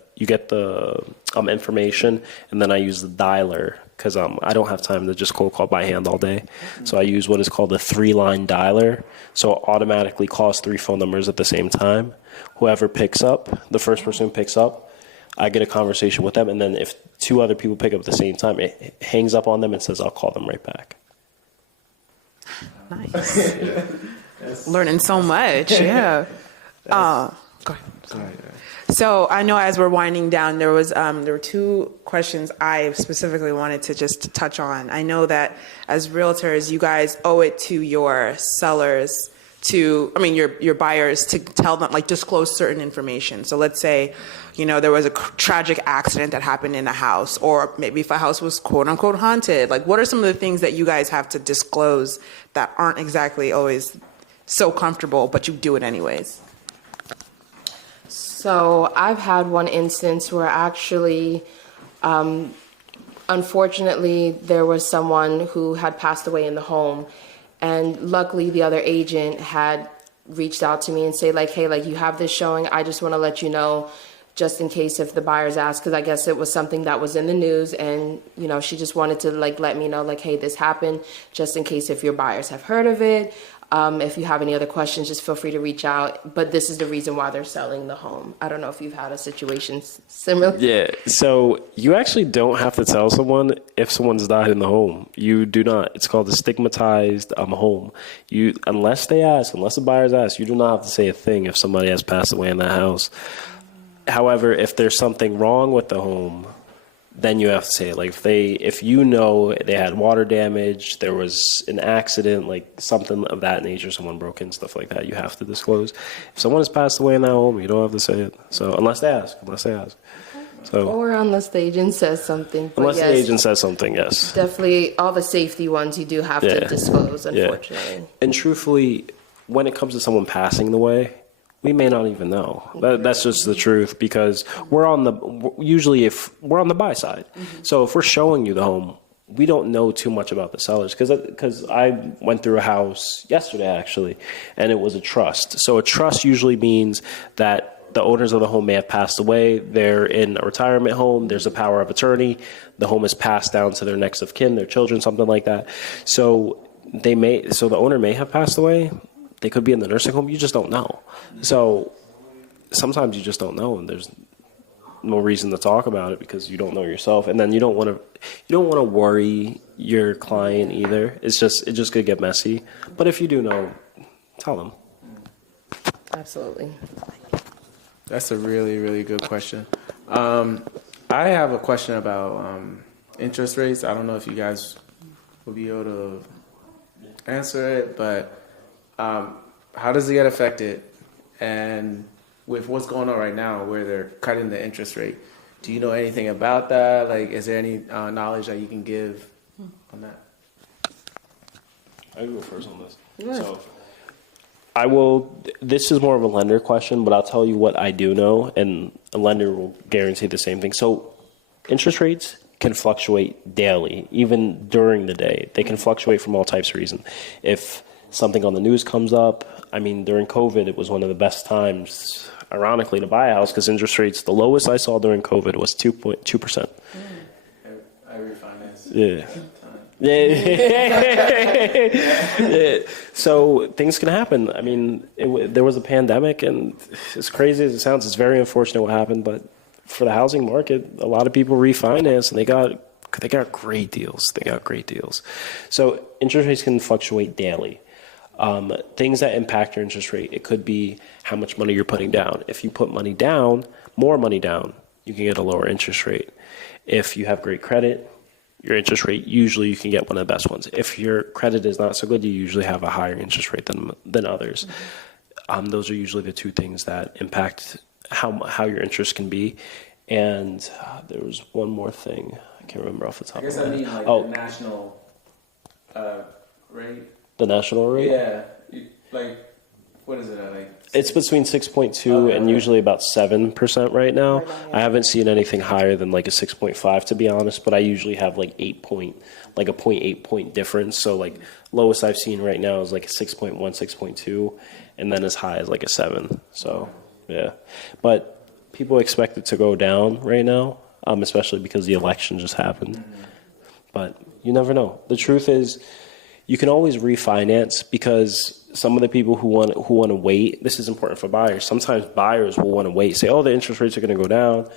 information, and then I use the dialer, because I don't have time to just cold call by hand all day. So I use what is called a 3-line dialer. So it automatically calls 3 phone numbers at the same time. Whoever picks up, the first person who picks up, I get a conversation with them, and then if 2 other people pick up at the same time, it hangs up on them and says, I'll call them right back. Nice. Learning so much. Yeah. Go ahead. Sorry. So I know as we're winding down, there were 2 questions I specifically wanted to just touch on. I know that as realtors, you guys owe it to your sellers your buyers to tell them, like, disclose certain information. So let's say, there was a tragic accident that happened in a house, or maybe if a house was quote unquote haunted, like, what are some of the things that you guys have to disclose that aren't exactly always so comfortable, but you do it anyways? So I've had one instance where actually, unfortunately, there was someone who had passed away in the home, and luckily the other agent had reached out to me and say, like, hey, like, you have this showing, I just want to let you know, just in case if the buyers ask, because I guess it was something that was in the news, and she just wanted to, like, let me know, like, hey, this happened, just in case if your buyers have heard of it. If you have any other questions, just feel free to reach out. But this is the reason why they're selling the home. I don't know if you've had a situation similar. Yeah, so you actually don't have to tell someone if someone's died in the home. You do not. It's called a stigmatized home. Unless the buyers ask, you do not have to say a thing if somebody has passed away in that house. However, if there's something wrong with the home, then you have to say it. Like, if they had water damage, there was an accident, like something of that nature, someone broke in, stuff like that, you have to disclose. If someone has passed away in that home, you don't have to say it. So unless they ask. So, or unless the agent says something. But unless yes, the agent says something, yes. Definitely all the safety ones you do have to disclose, unfortunately. Yeah. And truthfully, when it comes to someone passing away, we may not even know. That's just the truth, because usually if we're on the buy side. Mm-hmm. So if we're showing you the home, we don't know too much about the sellers, because I went through a house yesterday actually, and it was a trust. So a trust usually means that the owners of the home may have passed away. They're in a retirement home. There's a power of attorney. The home is passed down to their next of kin, their children, something like that. So the owner may have passed away. They could be in the nursing home. You just don't know. So sometimes you just don't know, and there's no reason to talk about it because you don't know yourself. And then you don't want to worry your client either. It just could get messy. But if you do know, tell them. Absolutely. That's a really, really good question. I have a question about interest rates. I don't know if you guys will be able to answer it, but how does it get affected? And with what's going on right now where they're cutting the interest rate, do you know anything about that? Like, is there any knowledge that you can give on that? I can go first on this. Yeah. So this is more of a lender question, but I'll tell you what I do know, and a lender will guarantee the same thing. So interest rates can fluctuate daily, even during the day. They can fluctuate from all types of reasons. If something on the news comes up, during COVID, it was one of the best times, ironically, to buy a house, because interest rates, the lowest I saw during COVID was 2.2%. I refinanced. Yeah. Yeah. So things can happen. There was a pandemic, and as crazy as it sounds, it's very unfortunate what happened, but for the housing market, a lot of people refinanced, and they got great deals. So interest rates can fluctuate daily. Things that impact your interest rate, it could be how much money you're putting down. If you put more money down, you can get a lower interest rate. If you have great credit, your interest rate, usually you can get one of the best ones. If your credit is not so good, you usually have a higher interest rate than others. Those are usually the two things that impact how your interest can be. And there was one more thing. I can't remember off the top of my head. The national rate. The national rate? Yeah. Like, what is it at? Like, it's between 6.2 and usually about 7% right now. I haven't seen anything higher than like a 6.5 to be honest, but I usually have like a 0.8 point difference. So like lowest I've seen right now is like a 6.1, 6.2, and then as high as like a 7. So yeah, but people expect it to go down right now, especially because the election just happened. But you never know. The truth is, you can always refinance because some of the people who want to wait, this is important for buyers. Sometimes buyers will want to wait, say, oh, the interest rates are going to go down,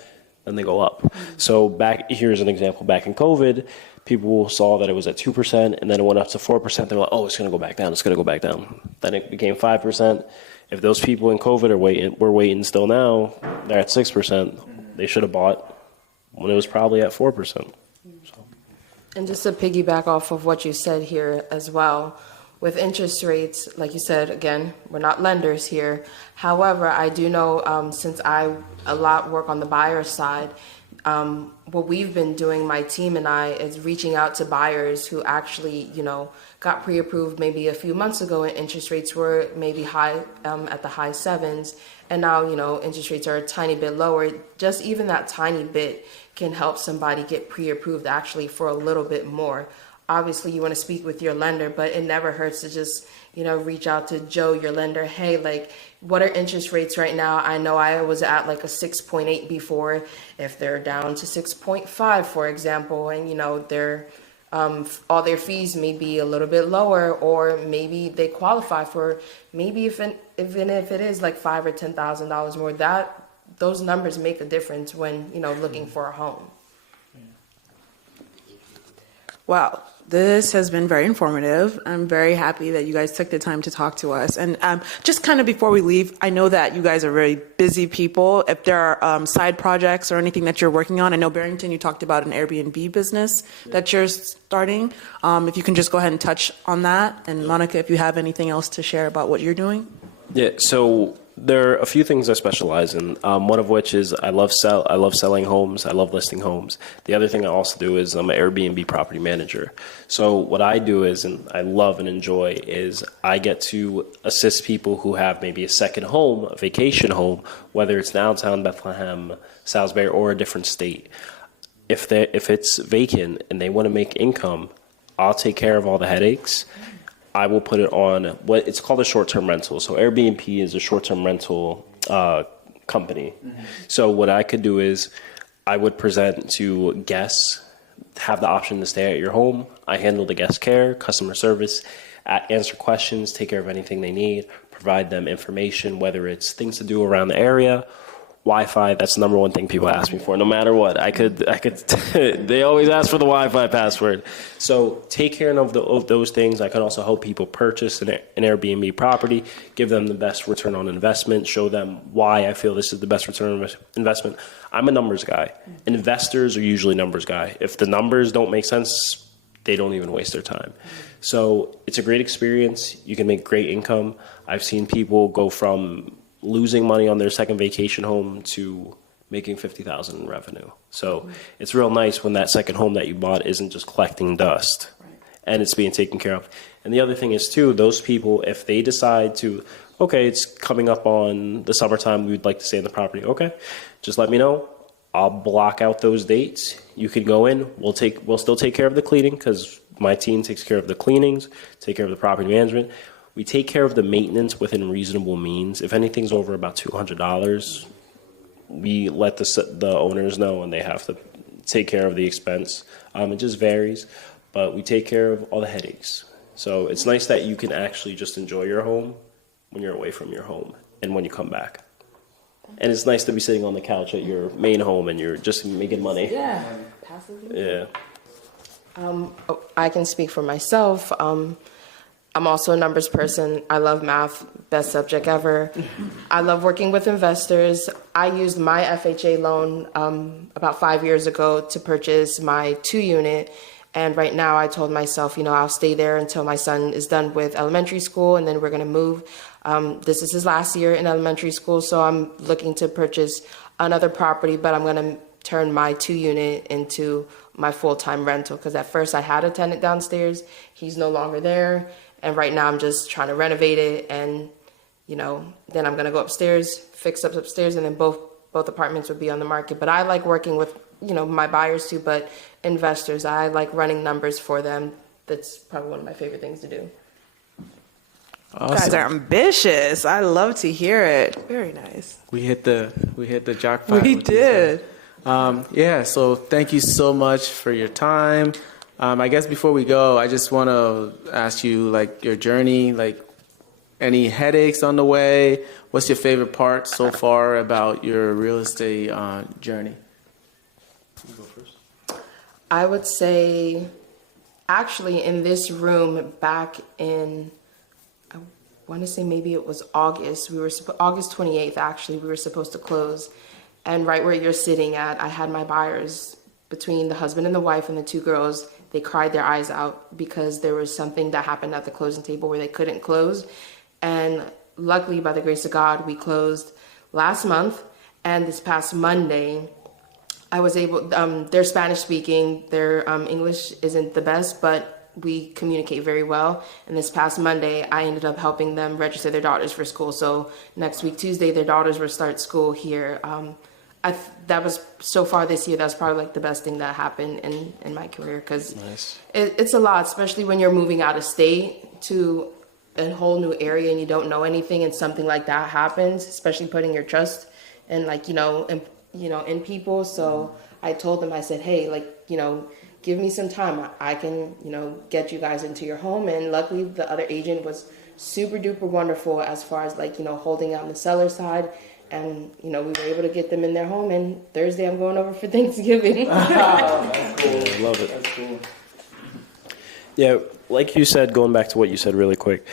then they go up. So here's an example. Back in COVID, people saw that it was at 2%, and then it went up to 4%. They're like, oh, it's going to go back down. It's going to go back down. Then it became 5%. If those people in COVID were waiting still now, they're at 6%. They should have bought when it was probably at 4%. So. And just to piggyback off of what you said here as well, with interest rates, like you said, again, we're not lenders here. However, I do know, since I a lot work on the buyer side, what we've been doing, my team and I, is reaching out to buyers who actually, got pre-approved maybe a few months ago, and interest rates were maybe high, at the high 7s. And now, interest rates are a tiny bit lower. Just even that tiny bit can help somebody get pre-approved actually for a little bit more. Obviously, you want to speak with your lender, but it never hurts to just, reach out to Joe, your lender. Hey, like, what are interest rates right now? I know I was at like a 6.8 before. If they're down to 6.5, for example, and, they're all their fees may be a little bit lower, or maybe they qualify for maybe even if it is like $5,000 or $10,000 more, those numbers make a difference when looking for a home. Wow, this has been very informative. I'm very happy that you guys took the time to talk to us. And just kind of before we leave, I know that you guys are very busy people. If there are side projects or anything that you're working on, I know Barrington, you talked about an Airbnb business that you're starting. If you can just go ahead and touch on that. And Monica, if you have anything else to share about what you're doing. Yeah, so there are a few things I specialize in. One of which is I love selling homes. I love listing homes. The other thing I also do is I'm an Airbnb property manager. So what I do is, and I love and enjoy, is I get to assist people who have maybe a second home, a vacation home, whether it's downtown Bethlehem, Salisbury, or a different state. If it's vacant and they want to make income, I'll take care of all the headaches. I will put it on what it's called a short-term rental. So Airbnb is a short-term rental company. Mm-hmm. So what I could do is I would present to guests, have the option to stay at your home. I handle the guest care, customer service, answer questions, take care of anything they need, provide them information, whether it's things to do around the area. Wi-Fi, that's the number one thing people ask me for. No matter what, I could. They always ask for the Wi-Fi password. So take care of those things. I can also help people purchase an Airbnb property, give them the best return on investment, show them why I feel this is the best return on investment. I'm a numbers guy. Investors are usually numbers guy. If the numbers don't make sense, they don't even waste their time. So it's a great experience. You can make great income. I've seen people go from losing money on their second vacation home to making $50,000 in revenue. So it's real nice when that second home that you bought isn't just collecting dust, and it's being taken care of. And the other thing is too, those people, if they decide to, okay, it's coming up on the summertime, we'd like to stay in the property. Okay, just let me know. I'll block out those dates. You can go in. We'll still take care of the cleaning because my team takes care of the cleanings, take care of the property management. We take care of the maintenance within reasonable means. If anything's over about $200, we let the owners know, and they have to take care of the expense. It just varies, but we take care of all the headaches. So it's nice that you can actually just enjoy your home when you're away from your home and when you come back. And it's nice to be sitting on the couch at your main home and you're just making money. Yeah, passively. Yeah. I can speak for myself. I'm also a numbers person. I love math, best subject ever. I love working with investors. I used my FHA loan about 5 years ago to purchase my 2-unit. And right now I told myself, I'll stay there until my son is done with elementary school, and then we're going to move. This is his last year in elementary school, so I'm looking to purchase another property, but I'm going to turn my 2-unit into my full-time rental, because at first I had a tenant downstairs. He's no longer there. And right now I'm just trying to renovate it, and, then I'm going to go upstairs, fix up upstairs, and then both apartments would be on the market. But I like working with, my buyers too, but investors, I like running numbers for them. That's probably one of my favorite things to do. You guys are ambitious. I love to hear it. Very nice. We hit the jackpot. We did. Yeah, so thank you so much for your time. I guess before we go, I just want to ask you, like, your journey, like, any headaches on the way? What's your favorite part so far about your real estate journey? You go first. I would say, actually, in this room back in, I want to say maybe it was August. August 28th, actually, we were supposed to close. And right where you're sitting at, I had my buyers, between the husband and the wife and the 2 girls. They cried their eyes out because there was something that happened at the closing table where they couldn't close. And luckily, by the grace of God, we closed last month. And this past Monday, I was able, they're Spanish speaking, their English isn't the best, but we communicate very well. And this past Monday, I ended up helping them register their daughters for school. So next week, Tuesday, their daughters will start school here. That was, so far this year, that's probably like the best thing that happened in my career, because it's a lot, especially when you're moving out of state to a whole new area and you don't know anything, and something like that happens, especially putting your trust in, like, in people. So I told them, I said, hey, like, give me some time. I can, get you guys into your home. And luckily the other agent was super duper wonderful as far as, like, holding on the seller side. And, we were able to get them in their home. And Thursday I'm going over for Thanksgiving. That's cool. I love it. That's cool. Yeah, like you said, going back to what you said really quick,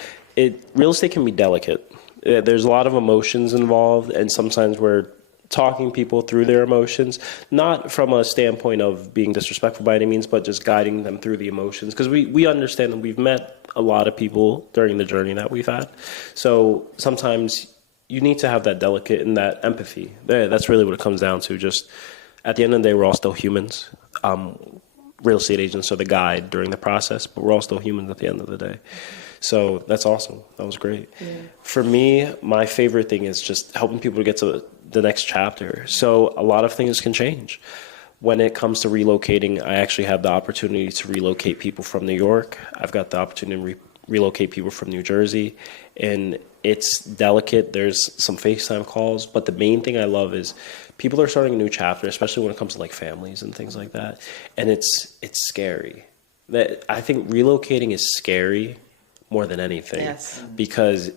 real estate can be delicate. There's a lot of emotions involved, and sometimes we're talking people through their emotions, not from a standpoint of being disrespectful by any means, but just guiding them through the emotions, because we understand that we've met a lot of people during the journey that we've had. So sometimes you need to have that delicate and that empathy. That's really what it comes down to. Just at the end of the day, we're all still humans. Real estate agents are the guide during the process, but we're all still humans at the end of the day. So that's awesome. That was great. Yeah. For me, my favorite thing is just helping people to get to the next chapter. So a lot of things can change. When it comes to relocating, I actually have the opportunity to relocate people from New York. I've got the opportunity to relocate people from New Jersey. And it's delicate. There's some FaceTime calls. But the main thing I love is people are starting a new chapter, especially when it comes to like families and things like that. And it's scary. I think relocating is scary more than anything. Yes. Because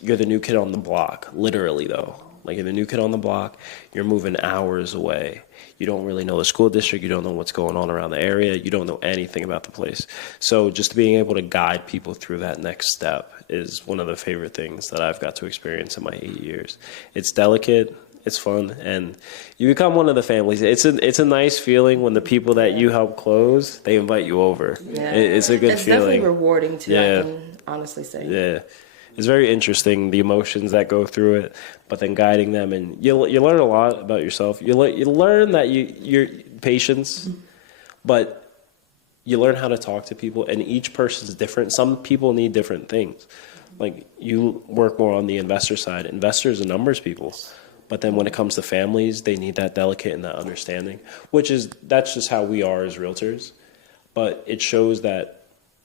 you're the new kid on the block, literally though. Like, you're the new kid on the block, you're moving hours away. You don't really know the school district, you don't know what's going on around the area, you don't know anything about the place. So just being able to guide people through that next step is one of the favorite things that I've got to experience in my 8 years. It's delicate, it's fun, and you become one of the families. It's a nice feeling when the people that you help close, they invite you over. Yeah. It's a good feeling. It's definitely rewarding too, yeah. I can honestly say. Yeah. It's very interesting, the emotions that go through it, but then guiding them, and you learn a lot about yourself. You learn that you're patience, but you learn how to talk to people, and each person is different. Some people need different things. Like, you work more on the investor side. Investors are numbers people, but then when it comes to families, they need that delicate and that understanding, that's just how we are as realtors. But it shows that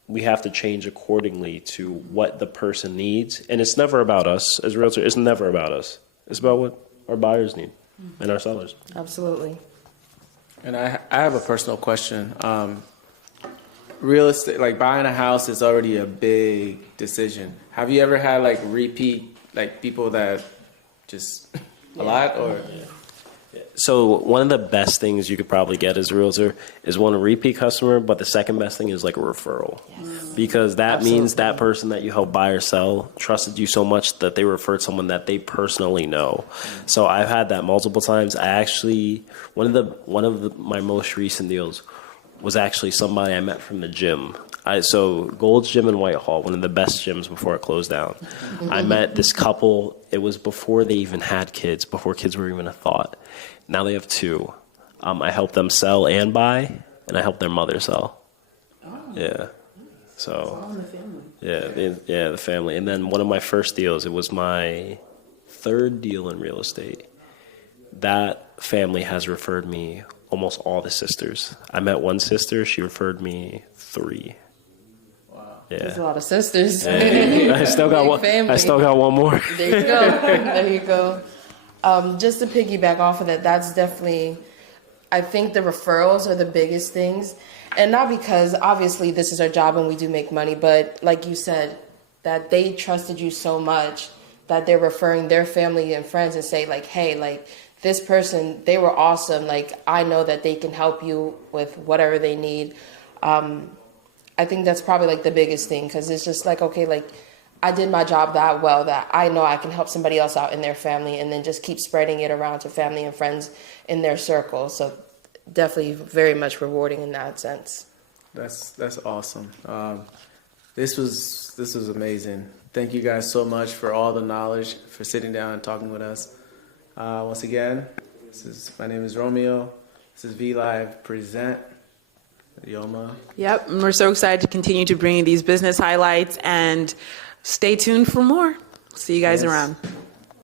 we have to change accordingly to what the person needs. And it's never about us as realtors. It's never about us. It's about what our buyers need and our sellers. Absolutely. And I have a personal question. Real estate, like buying a house, is already a big decision. Have you ever had like repeat, like people that just a lot, or? So one of the best things you could probably get as a realtor is one, a repeat customer, but the second best thing is like a referral. Yes. Because that means that person that you help buy or sell trusted you so much that they referred someone that they personally know. So I've had that multiple times. I actually, one of my most recent deals was actually somebody I met from the gym. So Gold's Gym in Whitehall, one of the best gyms before it closed down. I met this couple. It was before they even had kids, before kids were even a thought. Now they have 2. I helped them sell and buy, and I helped their mother sell. Yeah. So. All in the family. Yeah, the family. And then one of my first deals, it was my 3rd deal in real estate. That family has referred me almost all the sisters. I met one sister. She referred me 3. Yeah. There's a lot of sisters. Yeah. I still got one. Family. I still got one more. There you go. There you go. Just to piggyback off of that, that's definitely, I think the referrals are the biggest things. And not because obviously this is our job and we do make money, but like you said, that they trusted you so much that they're referring their family and friends and say like, hey, like this person, they were awesome. Like, I know that they can help you with whatever they need. I think that's probably like the biggest thing, because it's just like, okay, like I did my job that well that I know I can help somebody else out in their family, and then just keep spreading it around to family and friends in their circle. So definitely very much rewarding in that sense. That's awesome. This was amazing. Thank you guys so much for all the knowledge, for sitting down and talking with us. Once again, my name is Romeo. This is Vlive Present. Yoma. Yep, and we're so excited to continue to bring you these business highlights, and stay tuned for more. See you guys around.